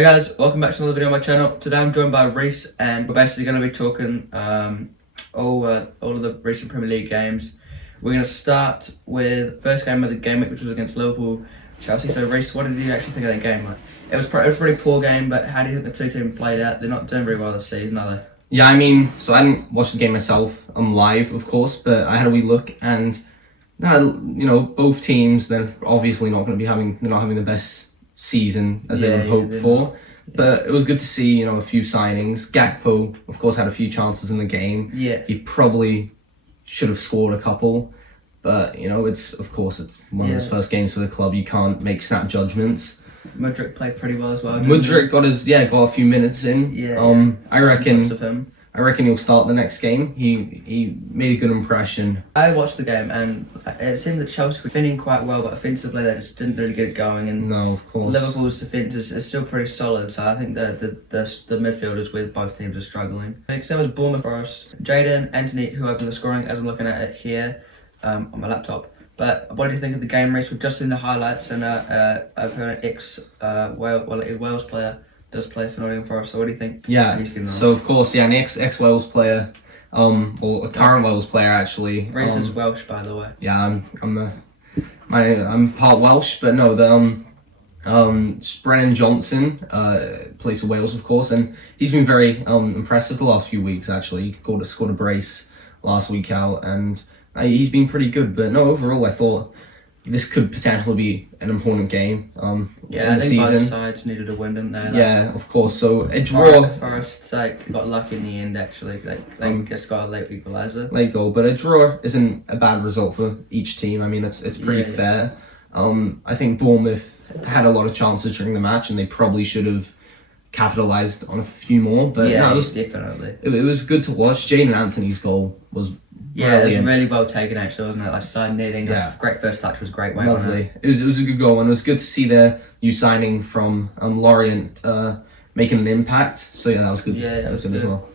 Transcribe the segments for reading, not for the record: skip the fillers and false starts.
Hey guys, welcome back to another video on my channel. Today I'm joined by Rhys and we're basically going to be talking all of the recent Premier League games. We're going to start with first game of the game week, which was against Liverpool Chelsea. So Rhys, what did you actually think of that game? It was a pretty poor game, but how do you think the two teams played out? They're not doing very well this season, are they? Yeah, I mean, so I didn't watch the game myself. I'm live, of course, but I had a wee look, and both teams, they're obviously not going to be having the best season as they would hope for. But it was good to see, a few signings. Gakpo, of course, had a few chances in the game. Yeah. He probably should have scored a couple, but it's one of his first games for the club. You can't make snap judgments. Mudryk played pretty well as well. Mudryk got a few minutes in. I reckon he'll start the next game. He made a good impression. I watched the game and it seemed that Chelsea were defending quite well, but offensively they just didn't really get it going. And no, of course, Liverpool's defence is still pretty solid, so I think the midfielders with both teams are struggling. Next game was Bournemouth Forest. Jaden, Anthony, who opened the scoring as I'm looking at it here on my laptop. But what do you think of the game, Rhys? We've just seen the highlights, and I've heard an Wales player does play for Nottingham Forest, so what do you think? Yeah, so of course, an ex-Wales player, or a current Wales player actually. Rhys is Welsh, by the way. Yeah, I'm part Welsh, but no, Brennan Johnson plays for Wales, of course, and he's been very impressive the last few weeks. Actually, he scored a brace last week out, and he's been pretty good. But no, overall, I thought this could potentially be an important game in the season. Both sides needed a win, didn't they? Yeah, of course. So a draw. Forest's got lucky in the end. Actually, they just got a late equaliser. Late goal, but a draw isn't a bad result for each team. I mean, it's pretty fair. I think Bournemouth had a lot of chances during the match, and they probably should have capitalised on a few more. But definitely. It was good to watch. Jaden Anthony's goal was. Yeah, it was really well taken actually, wasn't it? Like side netting, great first touch, was great. Lovely. It was a good goal, and it was good to see their new signing from Lorient making an impact. So yeah, that was good. Yeah, that was good as well.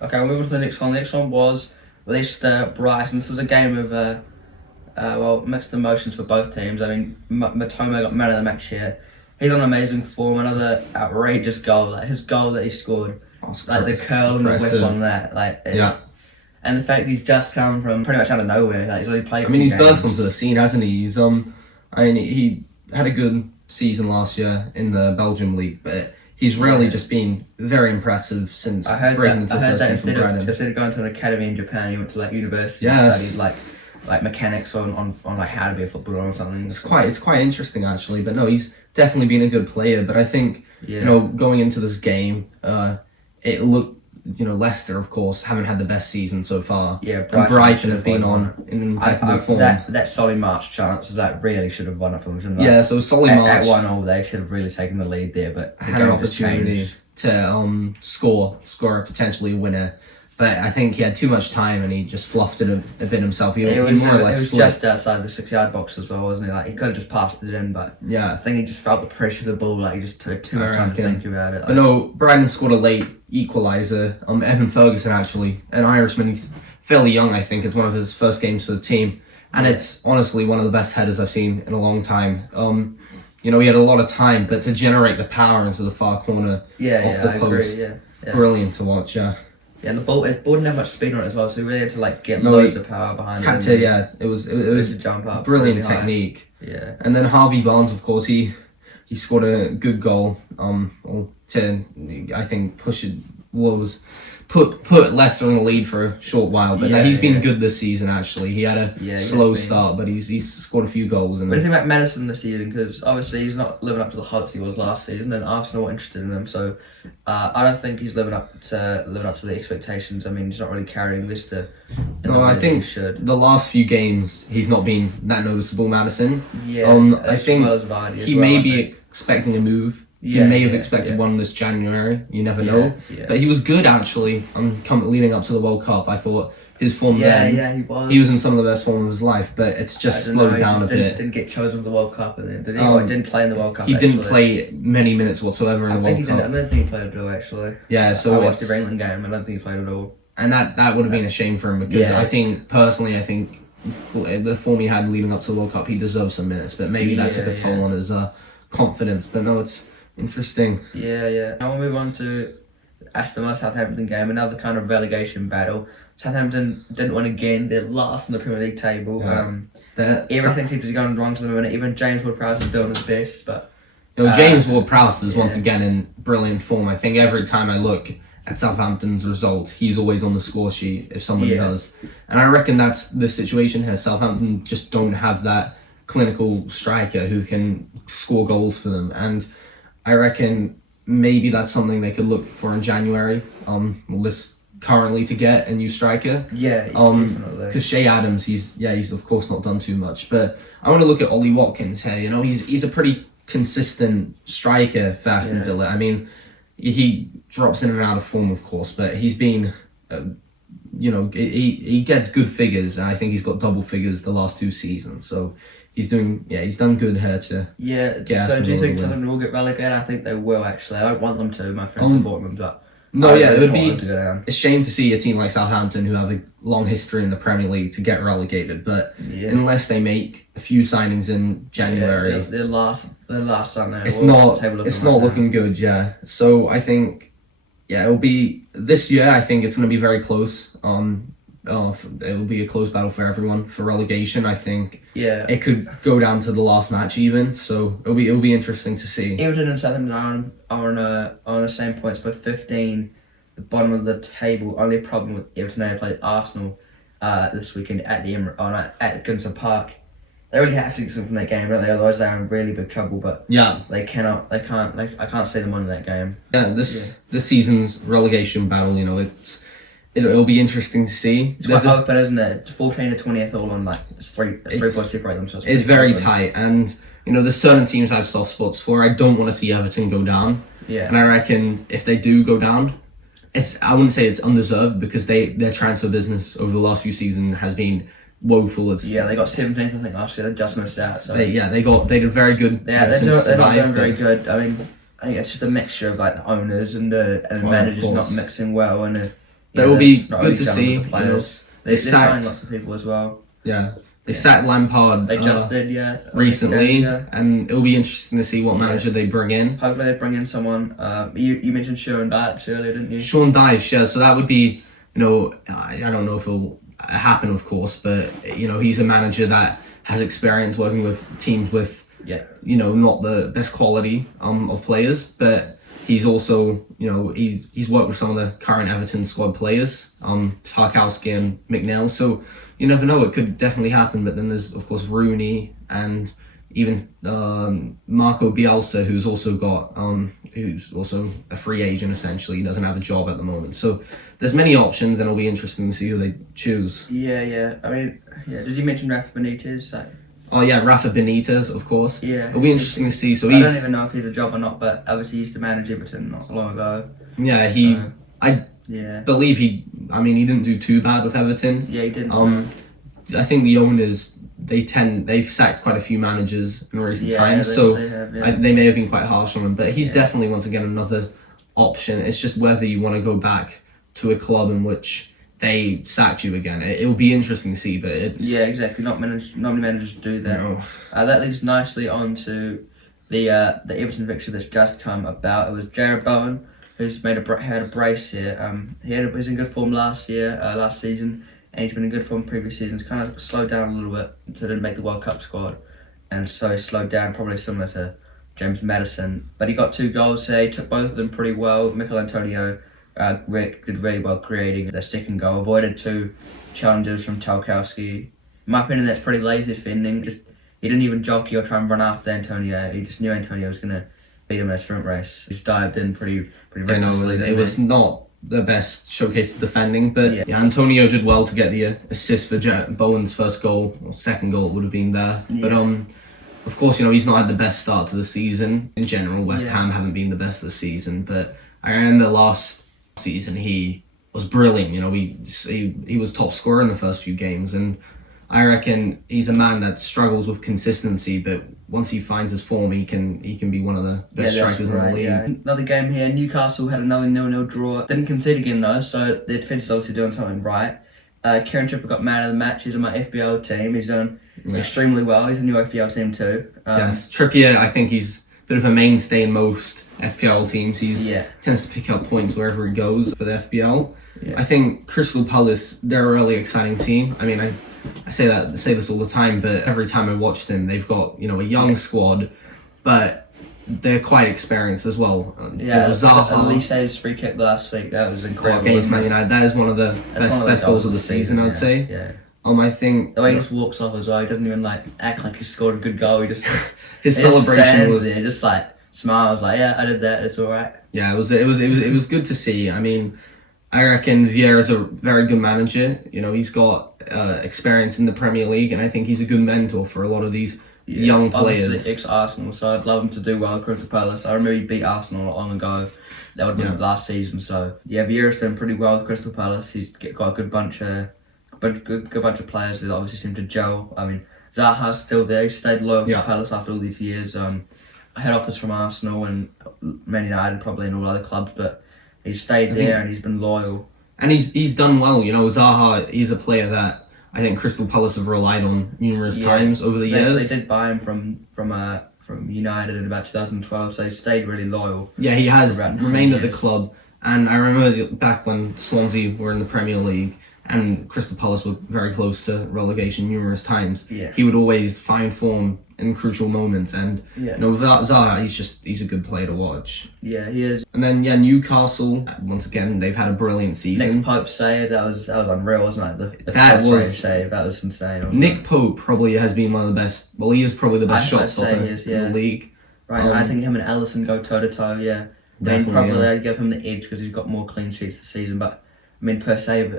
Okay, we'll move on to the next one. The next one was Leicester Brighton. This was a game of mixed emotions for both teams. I mean, Matoma got man of the match here. He's on amazing form. Another outrageous goal. Like his goal that he scored, the curl and the whip on that, And the fact he's just come from pretty much out of nowhere, he's already played. I mean, he's burst onto the scene, hasn't he? He had a good season last year in the Belgium league, but he's really just been very impressive since breaking into the first team from Brighton. Instead of going to an academy in Japan, he went to university and studied like mechanics on how to be a footballer or something. It's quite interesting actually, but no, he's definitely been a good player. But I think going into this game, it looked. Leicester, of course, haven't had the best season so far. Yeah, Brighton have been in impeccable form. That Solly March chance, that really should have won it for them, shouldn't they? Yeah, so Solly March at 1-0, they should have really taken the lead there, but had an opportunity to score a potentially winner. But I think he had too much time and he just fluffed it a bit himself. It was just outside the 6-yard box as well, wasn't it? Like he could have just passed it in, but I think he just felt the pressure of the ball. Like he just took too much time to think about it. But no, Brighton scored a late equaliser. Evan Ferguson, actually, an Irishman. He's fairly young, I think. It's one of his first games for the team, and it's honestly one of the best headers I've seen in a long time. He had a lot of time, but to generate the power into the far corner off the post, brilliant to watch. Yeah, and the ball didn't have much speed on it as well, so he really had to get loads of power behind it. It was a jump up. Brilliant technique. Yeah. And then Harvey Barnes, of course, he scored a good goal. To I think put Leicester in the lead for a short while, but he's been good this season. Actually, he had a slow start, but he's scored a few goals. What do you think about Maddison this season? Because obviously he's not living up to the hopes he was last season, and Arsenal were interested in him. So I don't think he's living up to the expectations. I mean, he's not really carrying Leicester. No, I think the last few games he's not been that noticeable. Maddison. Yeah, I think he may be expecting a move. He may have expected one this January. You never know. Yeah. But he was good actually. Leading up to the World Cup, I thought his form then. He was in some of the best form of his life, but it's just slowed down a bit. Didn't get chosen for the World Cup, and then did he? Or didn't play in the World Cup. He didn't play many minutes whatsoever in the World Cup. I don't think he played at all actually. Yeah, so I watched the England game. I don't think he played at all. And that would have been a shame for him because I think the form he had leading up to the World Cup, he deserves some minutes, but maybe that took a toll on his confidence. But no, it's Interesting. Yeah. Now we'll move on to Aston Villa Southampton game, another kind of relegation battle. Southampton didn't win again. They're last in the Premier League table. Everything seems to be going wrong to them at the minute. Even James Ward-Prowse is doing his best, but James Ward-Prowse is once again in brilliant form. I think every time I look at Southampton's results, he's always on the score sheet if someone does. And I reckon that's the situation here. Southampton just don't have that clinical striker who can score goals for them. And I reckon maybe that's something they could look for in January. Currently to get a new striker. Definitely. Because Shea Adams, he's of course not done too much. But I want to look at Ollie Watkins here. You know, he's a pretty consistent striker for Aston Villa. I mean, he drops in and out of form, of course, but he's been, he gets good figures, and I think he's got double figures the last 2 seasons. So he's done good here to get So do you think Aston Villa Southampton will get relegated? I think they will actually. I don't want them to. My friends support them, but it would be to go down. a shame to see a team like Southampton, who have a long history in the Premier League, to get relegated. But unless they make a few signings in January, their last signing, it's not looking good. Yeah, so I think it'll be this year. I think it's going to be very close. It will be a close battle for everyone for relegation. I think it could go down to the last match even. So it'll be interesting to see. Everton and Southampton are on the same points, but 15, the bottom of the table. Only problem with Everton, they played Arsenal this weekend at the at Goodison Park. They really have to get something from that game, don't they? Otherwise, they're in really big trouble. But I can't see them winning that game. This season's relegation battle, it'll be interesting to see. It's quite open, isn't it? 14 to 20th, all on it's 3 points separate them. So it's very tight, and there's certain teams I have soft spots for. I don't want to see Everton go down. And I reckon if they do go down, I wouldn't say it's undeserved, because their transfer business over the last few seasons has been woeful. They got 17th, I think, last year. They just missed out. So they did very good. They're not doing very good. I mean, I think it's just a mixture of the owners and the managers not mixing well, and it will be good to see. The players. They signed lots of people as well. They sacked Lampard. They just did, recently, and it'll be interesting to see what manager they bring in. Hopefully, they bring in someone. You mentioned Sean Dyche earlier, didn't you? Sean Dyche, so that would be, I don't know if it'll happen, of course, but he's a manager that has experience working with teams with not the best quality of players, but he's also he's worked with some of the current Everton squad players, Tarkowski and McNeil, so you never know, it could definitely happen. But then there's of course Rooney and even Marco Bielsa, who's also a free agent essentially. He doesn't have a job at the moment, so there's many options, and it'll be interesting to see who they choose. I mean, did you mention Rafa Benitez? Rafa Benitez, of course. It'll be interesting to see. So I don't even know if he's a job or not, but obviously he used to manage Everton not long ago. I believe he didn't do too bad with Everton. He didn't. I think the owners, they've sacked quite a few managers in recent times, so they may have been quite harsh on him. But he's definitely, once again, another option. It's just whether you want to go back to a club in which they sacked you again. It will be interesting to see, but it's exactly. Not many managers do that. No. That leads nicely on to the Everton fixture that's just come about. It was Jared Bowen who's had a brace here. He was in good form last season, and he's been in good form previous seasons. Kind of slowed down a little bit, so didn't make the World Cup squad, and so he slowed down, probably similar to James Maddison. But he got 2 goals here. He took both of them pretty well. Mikel Antonio did really well creating the second goal. Avoided 2 challenges from Tarkowski. In my opinion, that's pretty lazy defending. He didn't even jockey or try and run after Antonio. He just knew Antonio was going to beat him in a sprint race. He just dived in pretty recklessly. It was not the best showcase of defending, but Antonio did well to get the assist for Bowen's first goal, or second goal it would have been there. But of course, he's not had the best start to the season. In general, West Ham haven't been the best this season, but I remember last season he was brilliant. He was top scorer in the first few games, and I reckon he's a man that struggles with consistency, but once he finds his form, he can be one of the best strikers in the league. Another game here, Newcastle had another 0-0 draw. Didn't concede again though, so the defence is obviously doing something right. Kieran Trippier got man of the match. He's on my FBL team. He's done extremely well. He's a new FBL team too. Yes, Trippier, I think he's a bit of a mainstay in most FPL teams. He tends to pick up points wherever he goes for the FPL. Yeah. I think Crystal Palace, they're a really exciting team. I mean, I say this all the time, but every time I watch them, they've got a young squad, but they're quite experienced as well. Zaha. Elise's free kick last week, that was incredible. Against Man United, that is one of the best goals of the season, I'd say. Yeah. I think the way he just walks off as well. He doesn't even act like he scored a good goal. He just his celebration was just smiles yeah, I did that. It's all right. Yeah, it was good to see. I mean, I reckon Vieira's a very good manager. He's got experience in the Premier League, and I think he's a good mentor for a lot of these young players. Obviously, ex-Arsenal, so I'd love him to do well at Crystal Palace. I remember he beat Arsenal not long ago. That would have been last season. So Vieira's done pretty well at Crystal Palace. He's got a good bunch of players that obviously seem to gel. I mean, Zaha's still there. He stayed loyal to Palace after all these years. Head office from Arsenal and Man United, probably, and all other clubs, but he's stayed there and he's been loyal. And he's done well. Zaha, he's a player that I think Crystal Palace have relied on numerous times over the years. They did buy him from United in about 2012, so he stayed really loyal. Yeah, he has remained at the club. And I remember back when Swansea were in the Premier League and Crystal Palace were very close to relegation numerous times. Yeah. He would always find form in crucial moments, and Zaha, he's a good player to watch. Yeah, he is. And then Newcastle, once again, they've had a brilliant season. Nick Pope's save, that was unreal, wasn't it? That was save, that was insane. Nick Pope probably has been one of the best. Well, he is probably the best shot stopper in the league. Right, I think him and Ellison go toe to toe. Yeah, I'd give him the edge because he's got more clean sheets this season, but. I mean, per se,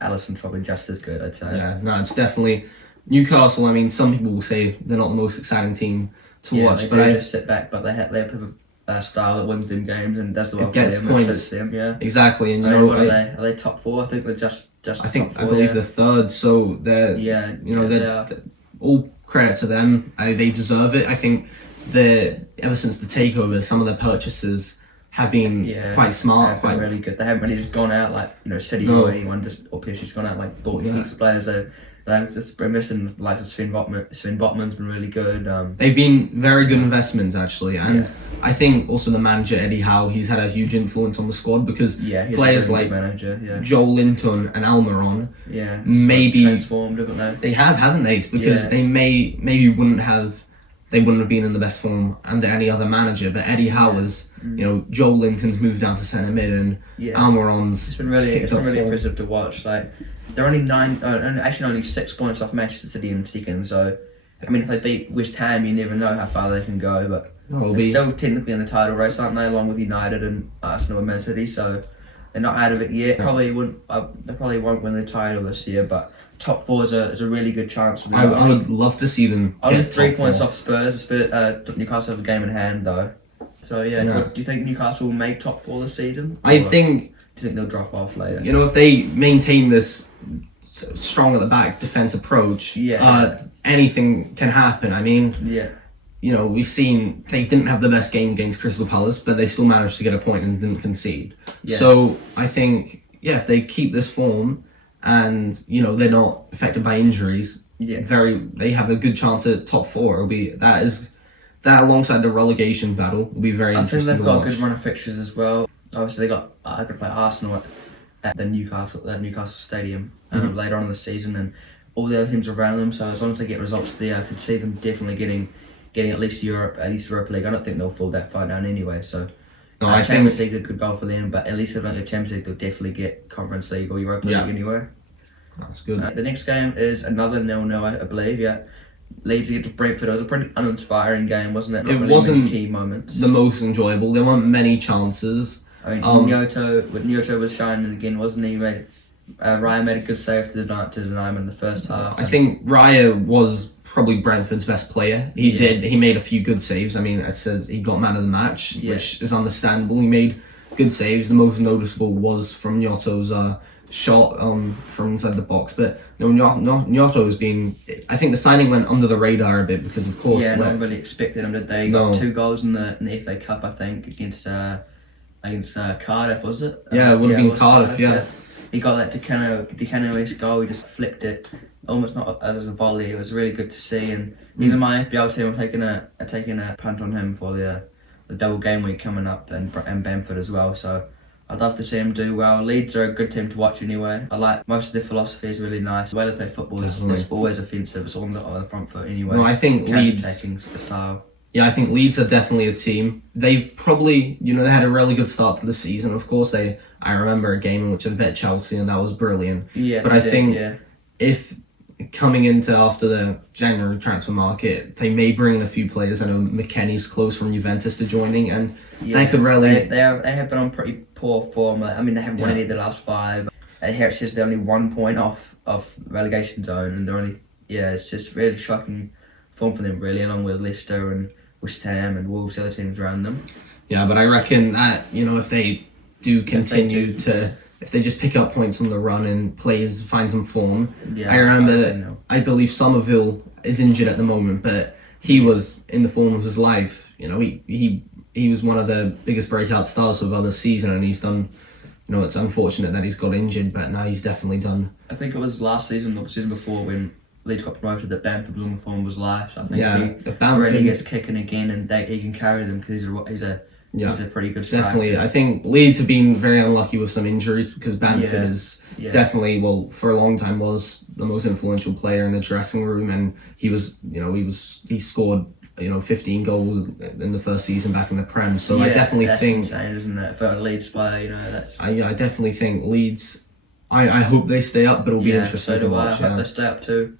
Alisson's probably just as good, I'd say. Yeah, no, it's definitely Newcastle. I mean, some people will say they're not the most exciting team to watch, but they just sit back. But they have a style that wins them games and does the well. Gets points. Them, yeah, exactly. And what are they top 4? I think they're just. I believe they're third. So they're they're all credit to them. They deserve it. I think ever since the takeover, some of their purchases have been quite smart, quite really good. They haven't really just gone out City or anyone or PSG's gone out bought heaps of players. They've just been missing Sven Botman's been really good. They've been very good investments actually, and I think also the manager Eddie Howe, he's had a huge influence on the squad because players like Joel Linton and Almiron, maybe transformed, haven't they? They have, haven't they? It's because they maybe wouldn't have been in the best form under any other manager, but Eddie Howe was, Joel Linton's moved down to centre mid and Almiron's. It's been really impressive to watch. They're only 6 points off Manchester City in second. So, I mean, if they beat West Ham, you never know how far they can go. But they're still technically in the title race, aren't they? Along with United and Arsenal and Man City. So they're not out of it yet. They probably won't win the title this year, but. Top 4 is a really good chance for them. I would love to see them. Only 3 points off Spurs. Newcastle have a game in hand though. So do you think Newcastle will make top 4 this season? Do you think they'll drop off later? If they maintain this strong at the back defense approach, anything can happen. I mean, we've seen they didn't have the best game against Crystal Palace, but they still managed to get a point and didn't concede. Yeah. So I think if they keep this form. And they're not affected by injuries. They have a good chance at top 4. It'll be that alongside the relegation battle will be very interesting. I think they've got a good run of fixtures as well. Obviously, they got going to play Arsenal at the Newcastle Stadium later on in the season, and all the other teams around them. So as long as they get results there, I could see them definitely getting at least Europa League. I don't think they'll fall that far down anyway. So. No, I think Champions League is a good goal for them, but at least if they don't get Champions League, they'll definitely get Conference League or Europa League anyway. That's good. The next game is another 0-0, I believe. Leeds against Brentford. It was a pretty uninspiring game, wasn't it? It wasn't key moments. The most enjoyable. There weren't many chances. I mean, Nyoto was shining again, wasn't he? Raya made a good save to deny him in the first half. I think Raya was probably Brentford's best player. He made a few good saves. I mean, it says he got man of the match, which is understandable. He made good saves. The most noticeable was from Nyoto's shot from inside the box. But Nyoto's been. I think the signing went under the radar a bit because, of course, no one really expected him. Did they? He got 2 goals in the FA Cup, I think, against Cardiff, was it? Yeah, it would have been Cardiff. Yeah. He got that Decano-esque goal. He just flicked it, almost not as a volley. It was really good to see, and he's in my FBL team. I'm taking a punt on him for the the double game week coming up, and Brentford as well. So I'd love to see them do well. Leeds are a good team to watch anyway. I like most of their philosophy is really nice. The way they play football is always offensive. It's on the front foot anyway. No, I think Leeds taking style. Yeah, I think Leeds are definitely a team. They've probably, they had a really good start to the season. Of course, I remember a game in which they bet Chelsea, and that was brilliant. Yeah, but I think if coming into after the January transfer market, they may bring in a few players. I know McKennie's close from Juventus to joining, and they could really. They have been on pretty poor form. I mean, they haven't won any of the last 5. Here it says they're only 1 point off relegation zone, and they're only it's just really shocking form for them, really, along with Leicester and West Ham and Wolves, the other teams around them. Yeah, but I reckon that if they do continue if they just pick up points on the run and find some form. Yeah, I remember, I believe Somerville is injured at the moment, but he was in the form of his life. He was one of the biggest breakout stars of the season, and he's done. It's unfortunate that he's got injured, but now he's definitely done. I think it was last season or the season before when Leeds got promoted that Bamford was on the form was live. So I think if he really gets kicking again, and he can carry them because he's a pretty good striker. Definitely. I think Leeds have been very unlucky with some injuries because Bamford is definitely, for a long time was the most influential player in the dressing room, and he scored 15 goals in the first season back in the Prem. So I definitely think that's insane, isn't it? For a Leeds player, that's. I definitely think Leeds. I hope they stay up, but it'll be interesting to watch. I hope they stay up too.